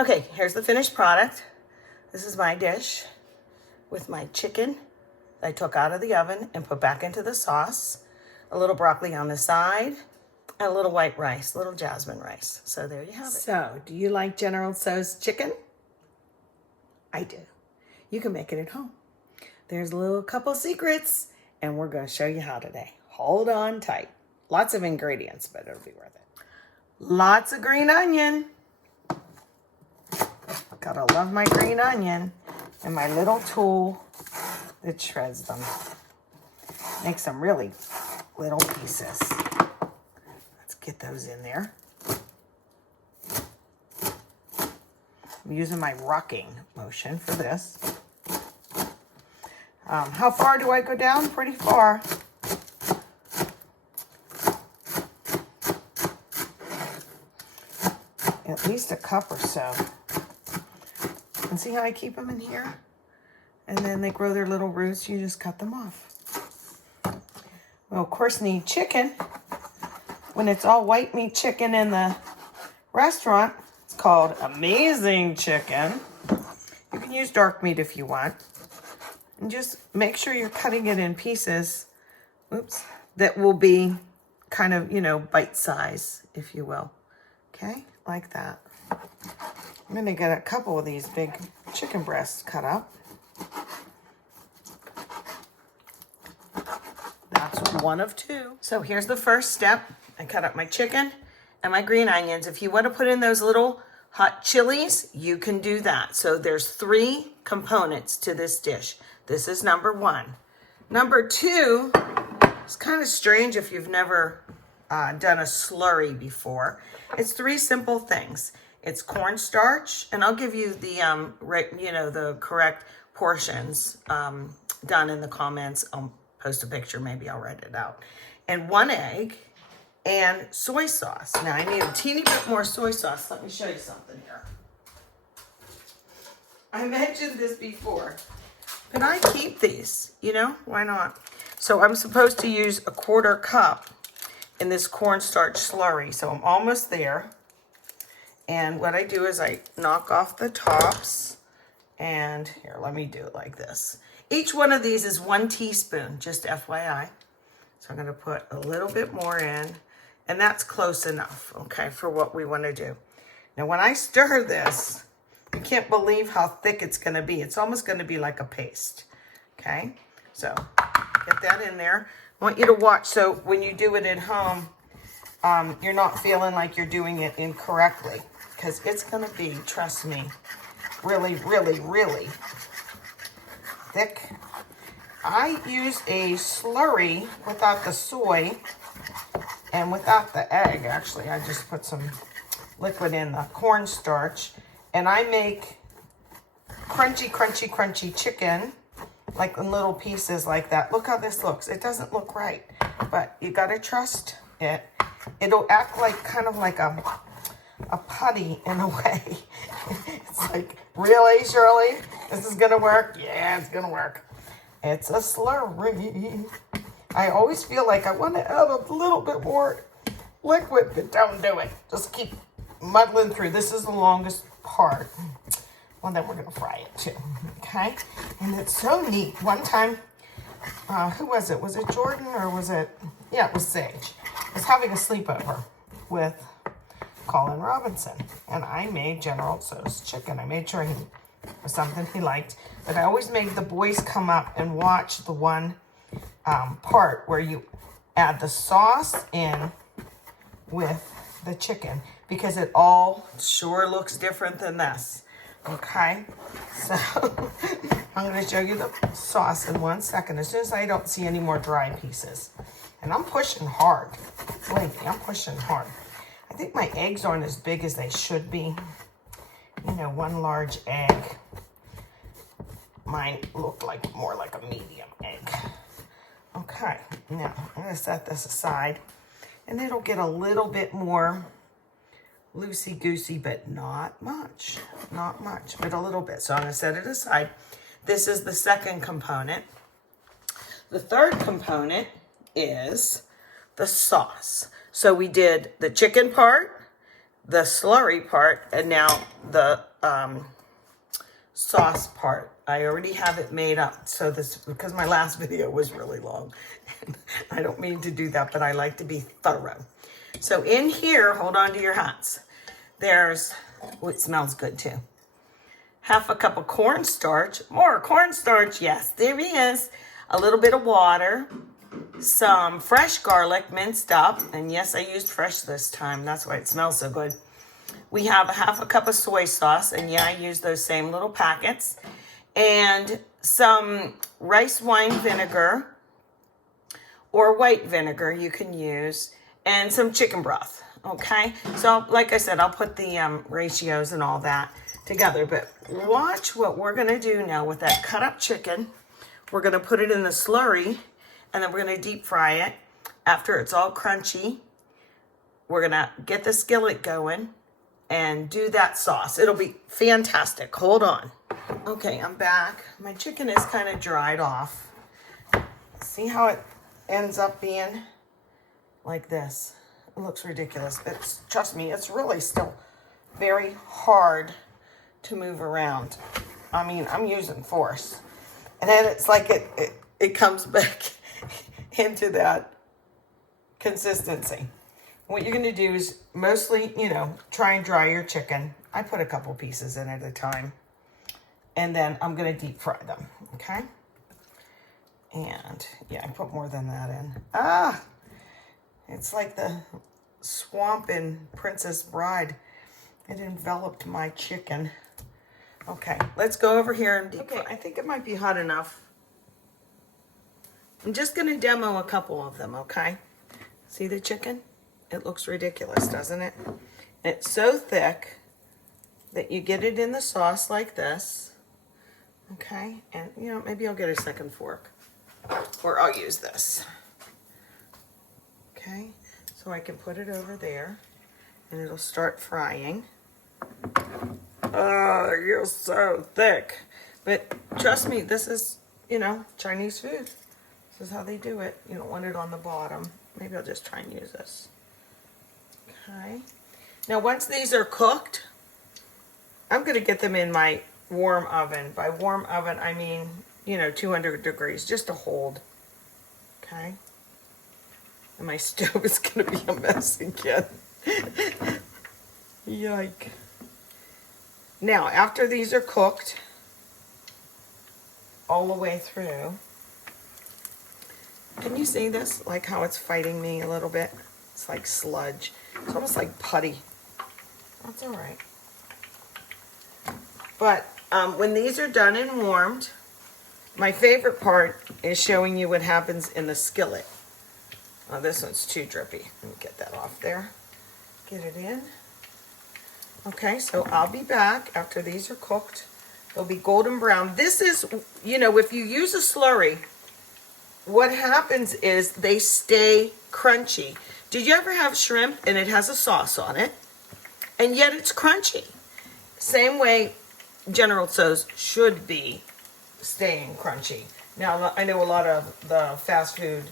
Okay, here's the finished product. This is my dish with my chicken that I took out of the oven and put back into the sauce. A little broccoli on the side, and a little white rice, little jasmine rice. So there you have it. So, do you like General Tso's chicken? I do. You can make it at home. There's a little couple secrets, and we're going to show you how today. Hold on tight. Lots of ingredients, but it'll be worth it. Lots of green onion. Gotta love my green onion. And my little tool that shreds them. Makes them really little pieces. Let's get those in there. I'm using my rocking motion for this. How far do I go down? Pretty far. At least a cup or so. And see how I keep them in here? And then they grow their little roots. You just cut them off. Well, of course, need chicken. When it's all white meat chicken in the restaurant, it's called amazing chicken. You can use dark meat if you want. And just make sure you're cutting it in pieces, that will be kind of, bite size, if you will. Okay, like that. I'm gonna get a couple of these big chicken breasts cut up. That's one of two. So here's the first step. I cut up my chicken and my green onions. If you want to put in those little hot chilies, you can do that. So there's 3 components to this dish. This is number 1. Number 2, it's kind of strange if you've never done a slurry before. It's 3 simple things. It's cornstarch, and I'll give you the the correct portions down in the comments. I'll post a picture, maybe I'll write it out. And 1 egg and soy sauce. Now I need a teeny bit more soy sauce. Let me show you something here. I mentioned this before, but I keep these, why not? So I'm supposed to use a 1/4 cup in this cornstarch slurry. So I'm almost there. And what I do is I knock off the tops. And here, let me do it like this. Each one of these is 1 teaspoon, just FYI. So I'm going to put a little bit more in. And that's close enough, okay, for what we want to do. Now, when I stir this, you can't believe how thick it's going to be. It's almost going to be like a paste, okay? So get that in there. I want you to watch. So when you do it at home, you're not feeling like you're doing it incorrectly, because it's going to be, trust me, really, really, really thick. I use a slurry without the soy and without the egg. Actually, I just put some liquid in the cornstarch, and I make crunchy, crunchy, crunchy chicken, like in little pieces like that. Look how this looks. It doesn't look right, but you got to trust it. It'll act like kind of like a putty in a way. It's like, really, Shirley? This is going to work? Yeah, it's going to work. It's a slurry. I always feel like I want to add a little bit more liquid, but don't do it. Just keep muddling through. This is the longest part. Well, then we're going to fry it too, okay? And it's so neat. One time, who was it? Was it Jordan or was it? Yeah, it was Sage. I was having a sleepover with Colin Robinson, and I made General Tso's chicken. I made sure he was something he liked, but I always made the boys come up and watch the one part where you add the sauce in with the chicken, because it all sure looks different than this. Okay, so I'm going to show you the sauce in 1 second, as soon as I don't see any more dry pieces. And I'm pushing hard. Believe me, I'm pushing hard. I think my eggs aren't as big as they should be. 1 large egg. Mine look like more like a medium egg. Okay, now I'm going to set this aside, and it'll get a little bit more loosey-goosey, but not much, but a little bit. So I'm going to set it aside. This is the second component. The third component is the sauce. So we did the chicken part, the slurry part and now the sauce part. I already have it made up. So this, because my last video was really long. I don't mean to do that, but I like to be thorough. So in here, hold on to your hats. There's, oh, it smells good too. Half a cup of cornstarch. More cornstarch, yes, there is. A little bit of water. Some fresh garlic minced up. And yes, I used fresh this time. That's why it smells so good. We have a half a cup of soy sauce. And yeah, I use those same little packets. And some rice wine vinegar or white vinegar you can use. And some chicken broth. Okay, so like I said, I'll put the ratios and all that together. But watch what we're going to do now with that cut up chicken. We're going to put it in the slurry. And then we're going to deep fry it. After it's all crunchy, we're going to get the skillet going and do that sauce. It'll be fantastic. Hold on. Okay, I'm back. My chicken is kind of dried off. See how it ends up being like this? It looks ridiculous. It's, trust me, it's really still very hard to move around. I mean, I'm using force. And then it's like it comes back into that consistency. What you're going to do is mostly, you know, try and dry your chicken. I put a couple pieces in at a time. And then I'm going to deep fry them, okay? And, yeah, I put more than that in. Ah! It's like the swamp in Princess Bride. It enveloped my chicken. Okay, let's go over here and deep fry. I think it might be hot enough. I'm just going to demo a couple of them, okay? See the chicken? It looks ridiculous, doesn't it? It's so thick that you get it in the sauce like this, okay? And, you know, maybe I'll get a second fork, or I'll use this, okay? So I can put it over there, and it'll start frying. Oh, you're so thick. But trust me, this is, you know, Chinese food. This is how they do it. You don't want it on the bottom. Maybe I'll just try and use this. Okay. Now, once these are cooked, I'm going to get them in my warm oven. By warm oven, I mean, you know, 200 degrees, just to hold. Okay. And my stove is going to be a mess again. Yike. Now, after these are cooked all the way through, can you see this? Like how it's fighting me a little bit? It's like sludge. It's almost like putty. That's all right. But when these are done and warmed, my favorite part is showing you what happens in the skillet. Oh, this one's too drippy. Let me get that off there. Get it in. Okay, so I'll be back after these are cooked. They'll be golden brown. This is, you know, if you use a slurry, what happens is they stay crunchy. Did you ever have shrimp and it has a sauce on it, and yet it's crunchy? Same way General Tso's should be staying crunchy. Now, I know a lot of the fast food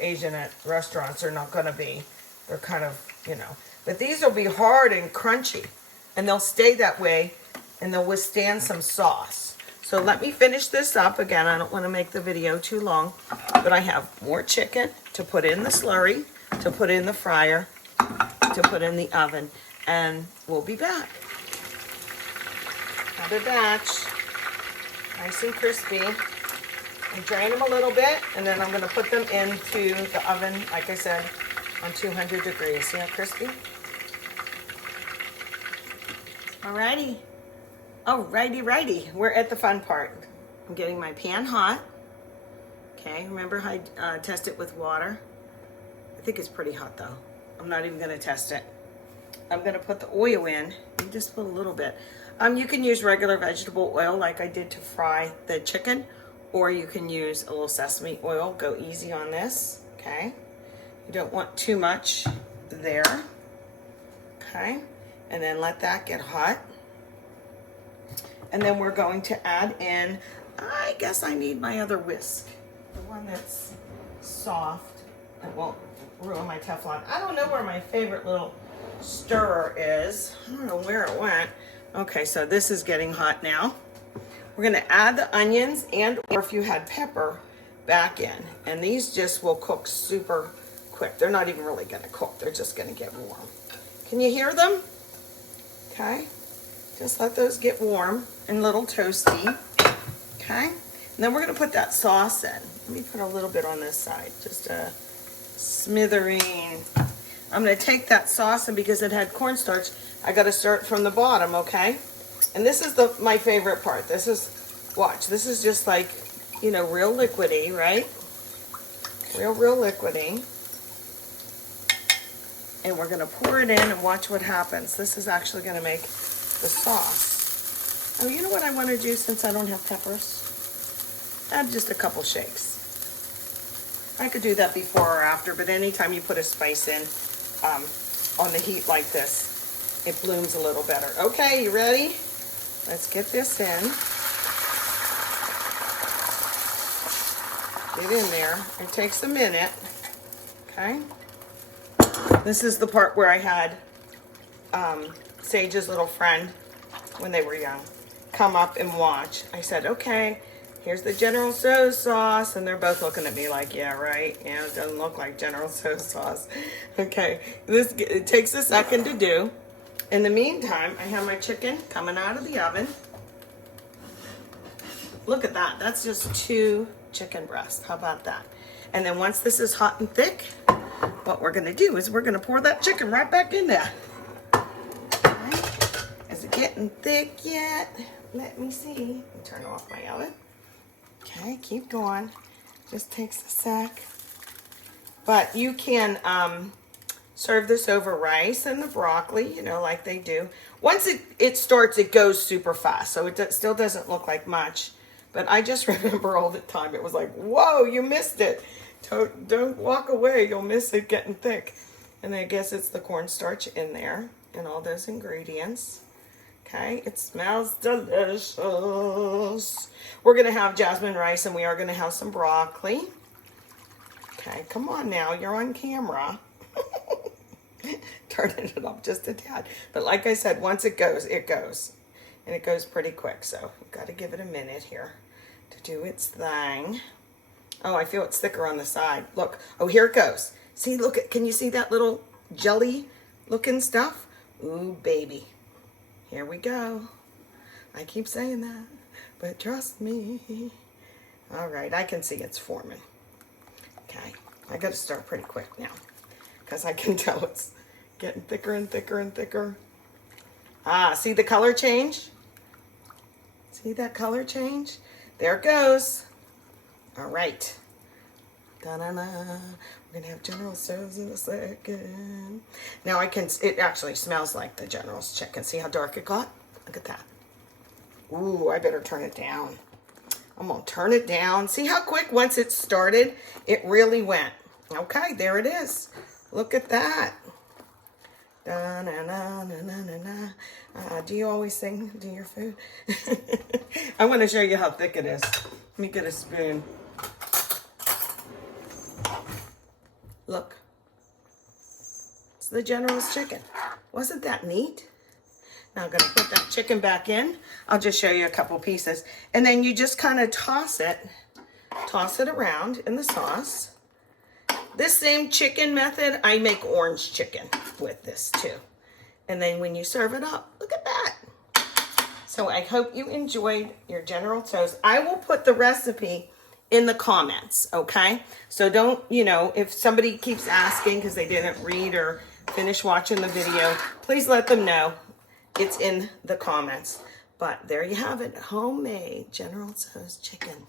Asian restaurants are not going to be. They're kind of, you know. But these will be hard and crunchy, and they'll stay that way, and they'll withstand some sauce. So let me finish this up. Again, I don't want to make the video too long, but I have more chicken to put in the slurry, to put in the fryer, to put in the oven, and we'll be back. Another batch, nice and crispy. I drain them a little bit, and then I'm going to put them into the oven, like I said, on 200 degrees. See how crispy? Alrighty. Alrighty. We're at the fun part. I'm getting my pan hot. Okay, remember how I test it with water? I think it's pretty hot though. I'm not even going to test it. I'm going to put the oil in. You just put a little bit. You can use regular vegetable oil like I did to fry the chicken, or you can use a little sesame oil. Go easy on this, okay? You don't want too much there, okay? And then let that get hot. And then we're going to add in, I guess I need my other whisk. The one that's soft and won't ruin my Teflon. I don't know where my favorite little stirrer is. I don't know where it went. Okay, so this is getting hot now. We're gonna add the onions and, or if you had pepper, back in. And these just will cook super quick. They're not even really gonna cook. They're just gonna get warm. Can you hear them? Okay. Just let those get warm and a little toasty. Okay. And then we're gonna put that sauce in. Let me put a little bit on this side, just a smattering. I'm gonna take that sauce, and because it had cornstarch, I gotta start from the bottom, okay? And this is my favorite part. This is, watch, this is just like, you know, real liquidy, right? Real liquidy. And we're gonna pour it in and watch what happens. This is actually gonna make the sauce. Oh, you know what I wanna do since I don't have peppers? Add just a couple shakes. I could do that before or after, but anytime you put a spice in on the heat like this, it blooms a little better. Okay, you ready? Let's get this in. Get in there. It takes a minute. Okay. This is the part where I had Sage's little friend, when they were young, come up and watch. I said, okay, here's the General Tso's sauce. And they're both looking at me like, yeah, right. Yeah, it doesn't look like General Tso's sauce. Okay, it takes a second to do. In the meantime, I have my chicken coming out of the oven. Look at that. That's just 2 chicken breasts. How about that? And then once this is hot and thick, what we're going to do is we're going to pour that chicken right back in there. Okay. Is it getting thick yet? Let me see. Let me turn off my oven. Okay, keep going. Just takes a sec. But you can serve this over rice and the broccoli, you know, like they do. Once it starts, it goes super fast, so it still doesn't look like much. But I just remember all the time, it was like, whoa, you missed it. Don't walk away, you'll miss it getting thick. And I guess it's the cornstarch in there and all those ingredients. Okay, it smells delicious. We're gonna have jasmine rice, and we are gonna have some broccoli. Okay, come on now, you're on camera. Turning it up just a tad. But like I said, once it goes, it goes. And it goes pretty quick, so you've got to give it a minute here to do its thing. Oh, I feel it's thicker on the side. Look, oh, here it goes. See, look, can you see that little jelly looking stuff? Ooh, baby. Here we go. I keep saying that, but trust me. All right, I can see it's forming. Okay, I got to start pretty quick now because I can tell it's getting thicker and thicker and thicker. Ah, see the color change? See that color change? There it goes. All right. Da-da-da. We're going to have General Tso's in a second. Now it actually smells like the General's chicken. See how dark it got? Look at that. Ooh, I better turn it down. I'm going to turn it down. See how quick once it started, it really went. Okay, there it is. Look at that. Da, na, na, na, na, na, na. Do you always sing to your food? I want to show you how thick it is. Let me get a spoon. Look. It's the General's chicken. Wasn't that neat? Now I'm going to put that chicken back in. I'll just show you a couple pieces. And then you just kind of toss it around in the sauce. This same chicken method, I make orange chicken with this too. And then when you serve it up, look at that. So I hope you enjoyed your General Tso's. I will put the recipe in the comments, okay? So don't, you know, if somebody keeps asking because they didn't read or finish watching the video, please let them know. It's in the comments. But there you have it, homemade General Tso's chicken.